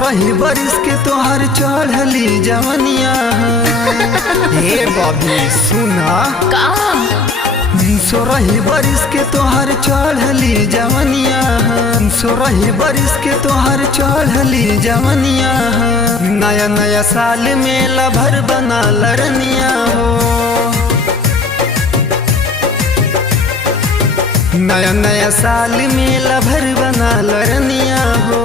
सोरही बरिस के तोहर चढ़ली जवनिया। हे बबी सुना का सोरही बरिस के तोहर चढ़ली जवनिया। सोरही बरिस के तोहर चढ़ली जवनिया। नया नया साल में लभर बना लरनिया हो। नया नया साल में लभर बना लरनिया हो।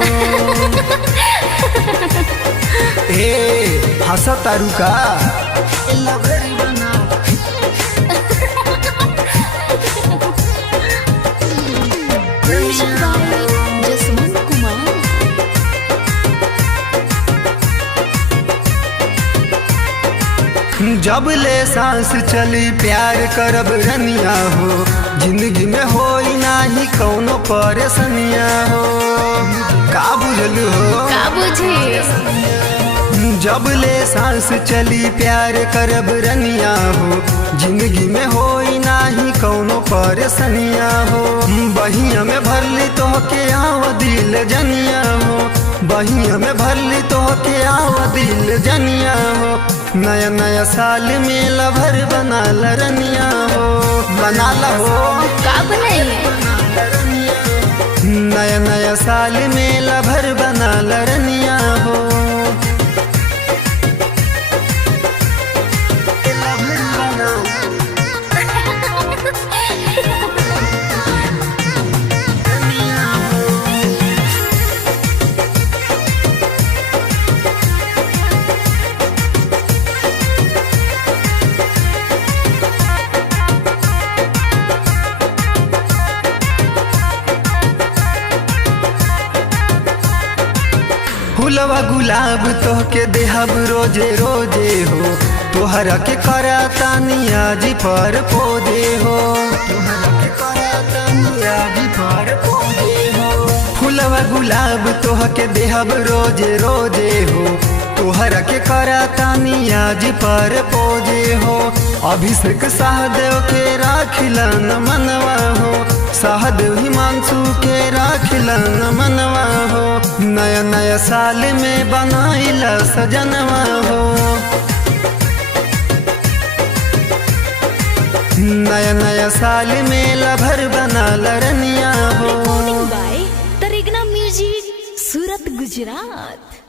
ए हंसा तारू का लभर बना। जसवंत कुमार जब ले सांस चली प्यार करब रनिया हो। जिंदगी में होई नाही कौनो परेशानिया हो। का बुझल हो का बुझे जब ले सांस चली प्यार करब रनिया हो। जिंदगी में होई नाही कौनो परेशानिया हो। बहिया में भरली तो के आव दिल जनिया हो। बहिया में भरली तो के आव दिल जनिया हो। नया नया साल में लभर बना लरनिया हो। बना हो का बनाइए नया नया साल में लभर बना लरनिया हो। फूलवा गुलाब तोहके देहब रोजे रोजे हो। तोहरा के करा तानिया जी पर पोदे हो। तोहरा के करा तानिया जी पर पोदे हो। फूलवा गुलाब तोहके देहब रोजे रोजे हो। तोहरा के करा तानिया जी पर पोदे हो। अभिषेक सहदेव के राखिलन मनवा हो। सहदेव हिमांशु के राखिलन मनवा हो। नया नया साल में बनाइला सजनवा हो। नया नया साल में लभर बना लरनिया हो। By Taregna music Surat Gujarat.